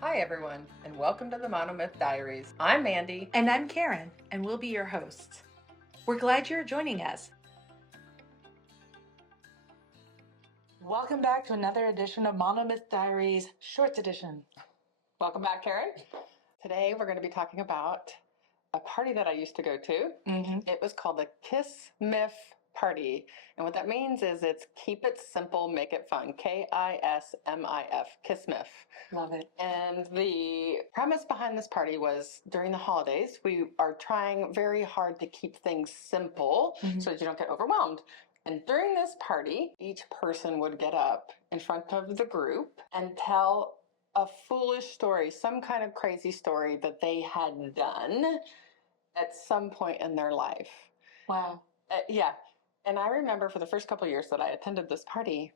Hi everyone, and welcome to the Monomyth Diaries. I'm Mandi. And I'm Karen, and we'll be your hosts. We're glad you're joining us. Welcome back to another edition of Monomyth Diaries, Shorts Edition. Welcome back, Karen. Today we're going to be talking about a party that I used to go to. It was called the KISMIF party. And what that means is it's keep it simple, make it fun. KISMIF, KISMIF. Love it. And the premise behind this party was during the holidays, we are trying very hard to keep things simple so that you don't get overwhelmed. And during this party, each person would get up in front of the group and tell a foolish story, some kind of crazy story that they had done at some point in their life. Wow. Yeah. And I remember for the first couple of years that I attended this party,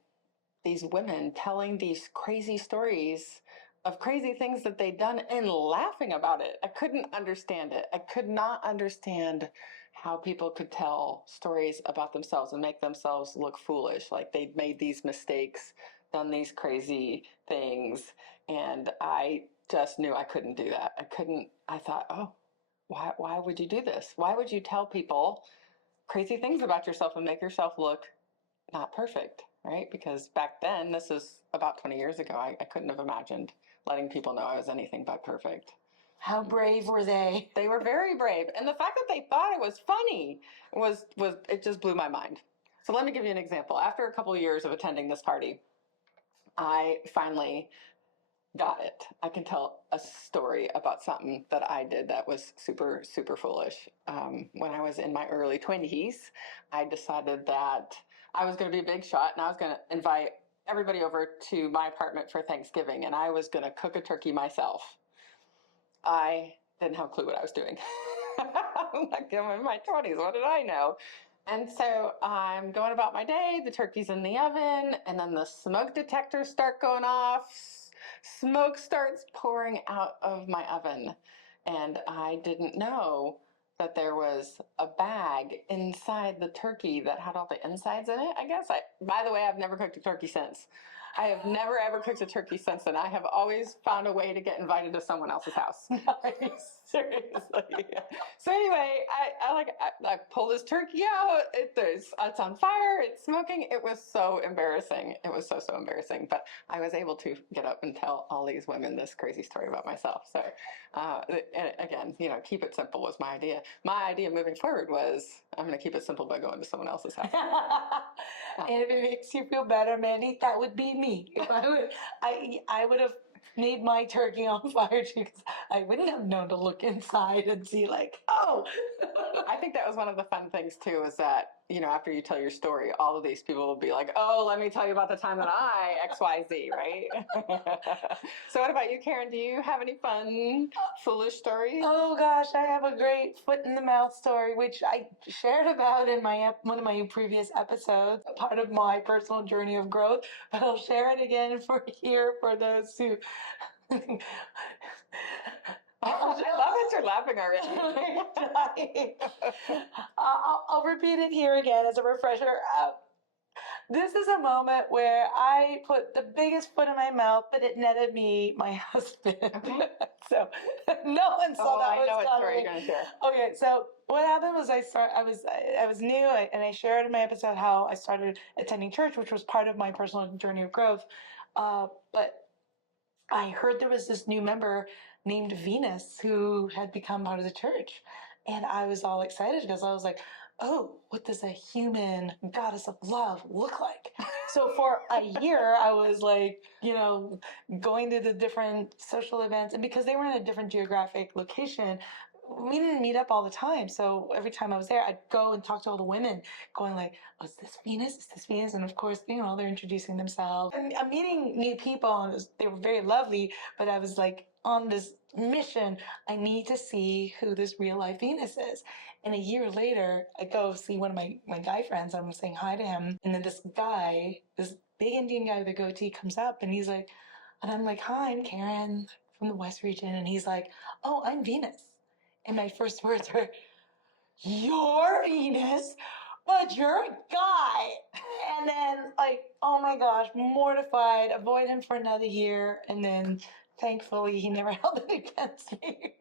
these women telling these crazy stories of crazy things that they'd done and laughing about it. I couldn't understand it. I could not understand how people could tell stories about themselves and make themselves look foolish, like they'd made these mistakes, done these crazy things. And I just knew I couldn't do that. I thought, oh, why would you do this? Why would you tell people crazy things about yourself and make yourself look not perfect, right? Because back then, this is about 20 years ago, I couldn't have imagined letting people know I was anything but perfect. How brave were they? They were very brave. And the fact that they thought it was funny was it just blew my mind. So let me give you an example. After a couple of years of attending this party, I finally got it. I can tell a story about something that I did that was super, super foolish. When I was in my early 20s, I decided that I was going to be a big shot and I was going to invite everybody over to my apartment for Thanksgiving and I was going to cook a turkey myself. I didn't have a clue what I was doing. I'm like, I'm in my 20s. What did I know? And so I'm going about my day. The turkey's in the oven and then the smoke detectors start going off. Smoke starts pouring out of my oven, and I didn't know that there was a bag inside the turkey that had all the insides in it, I guess. By the way, I've never cooked a turkey since. I have never ever cooked a turkey since, and I have always found a way to get invited to someone else's house. Nice. Seriously. So anyway, I pull this turkey out. It's on fire. It's smoking. It was so embarrassing. It was so embarrassing. But I was able to get up and tell all these women this crazy story about myself. So again, keep it simple was my idea. My idea moving forward was I'm going to keep it simple by going to someone else's house. And if it makes you feel better, Mandi, that would be me. If I would have made my turkey on fire too, because I wouldn't have known to look inside and see oh. I think that was one of the fun things too, is that, after you tell your story, all of these people will be like, oh, let me tell you about the time that I XYZ, right? So what about you, Karen? Do you have any fun, foolish stories? Oh gosh, I have a great foot in the mouth story, which I shared about in one of my previous episodes, part of my personal journey of growth, but I'll share it again for those who... I love that you're laughing already. I'll repeat it here again as a refresher. This is a moment where I put the biggest foot in my mouth, but it netted me my husband. So no one saw that. I know what story you're going to share. Okay, so what happened was I was new, and I shared in my episode how I started attending church, which was part of my personal journey of growth. But I heard there was this new member named Venus who had become part of the church. And I was all excited because I was like, oh, what does a human goddess of love look like? So for a year, I was going to the different social events. And because they were in a different geographic location, we didn't meet up all the time. So every time I was there, I'd go and talk to all the women going oh, is this Venus? Is this Venus? And of course, they're introducing themselves. And I'm meeting new people and they were very lovely, but I was on this mission. I need to see who this real life Venus is. And a year later, I go see one of my guy friends and I'm saying hi to him. And then this big Indian guy with a goatee comes up and he's and I'm hi, I'm Karen from the West region. And he's oh, I'm Venus. And my first words were, you're Venus, but you're a guy. And then oh my gosh, mortified, avoid him for another year. And then thankfully, he never held it against me.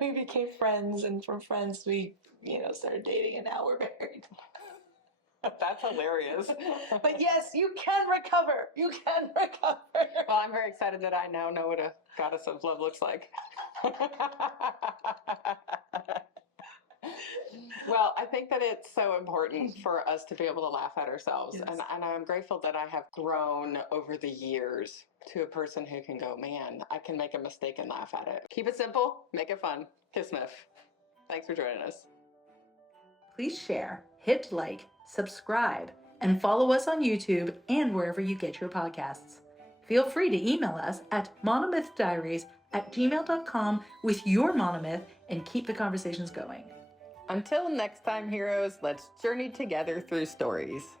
We became friends, and from friends, we, started dating, and now we're married. That's hilarious. But yes, you can recover. You can recover. Well, I'm very excited that I now know what a goddess of love looks like. Well, I think that it's so important for us to be able to laugh at ourselves. Yes. And I'm grateful that I have grown over the years to a person who can go, man, I can make a mistake and laugh at it. Keep it simple, make it fun. KISMIF. Thanks for joining us. Please share, hit like, subscribe, and follow us on YouTube and wherever you get your podcasts. Feel free to email us at monomythdiaries@gmail.com with your monomyth and keep the conversations going. Until next time, heroes, let's journey together through stories.